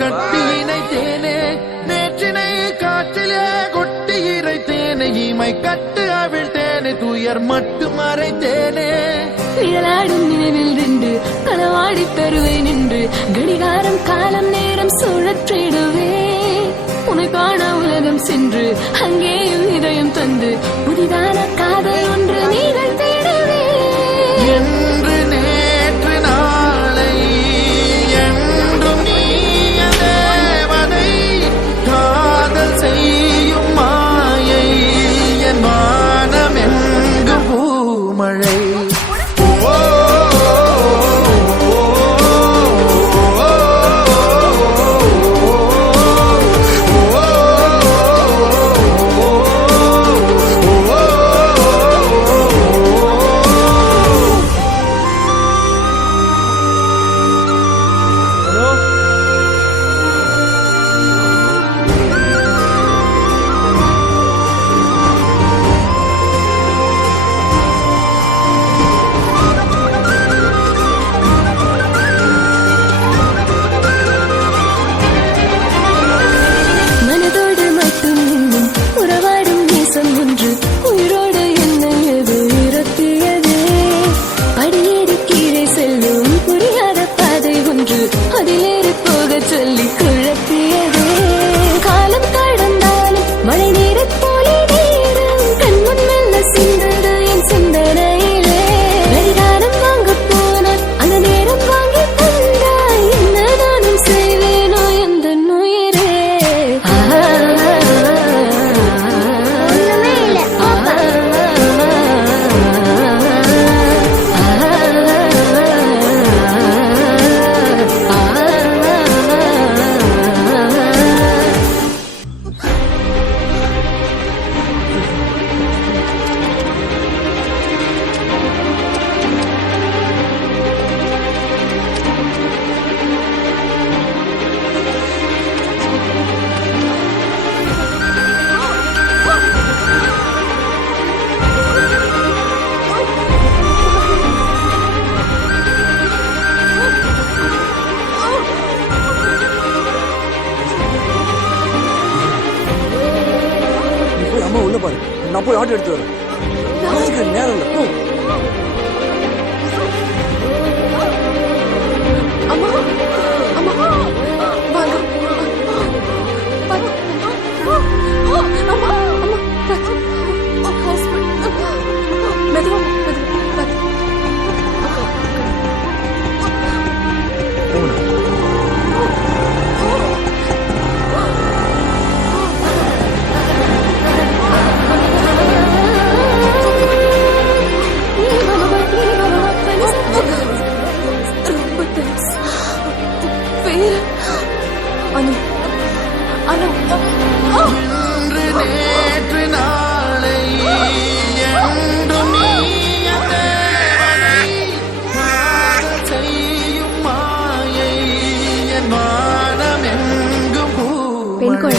கட்டி இணைத்தேனே நேற்றினை காற்றிலே கொட்டி இறைத்தேனே இமை கட்டு அவிழ்த்தேனே துயர் மட்டும் மறைத்தேனே நிழலாடும் நினைவில் நின்று களவாடி தருவேன் என்று கடிகாரம் காலம் நேரம் சுழற்றிடுவே உன்னை காண உலகம் சென்று அங்கேயும் இதயம் தந்து புதிதான காதல் ஒன்று நீங்கள் தேடுவே என்று நேற்று நாளை என்றும் நீ தேவதை காதல் செய்யும் மாயை என் வானம் எங்கும் பூமழை நான் போய் ஆர்டர் எடுத்து வரேன். நேரம் இல்லை போ. நேற்று நாளை என்றும் செய்யும் மாயை என் வானம் எங்கும் பூமழை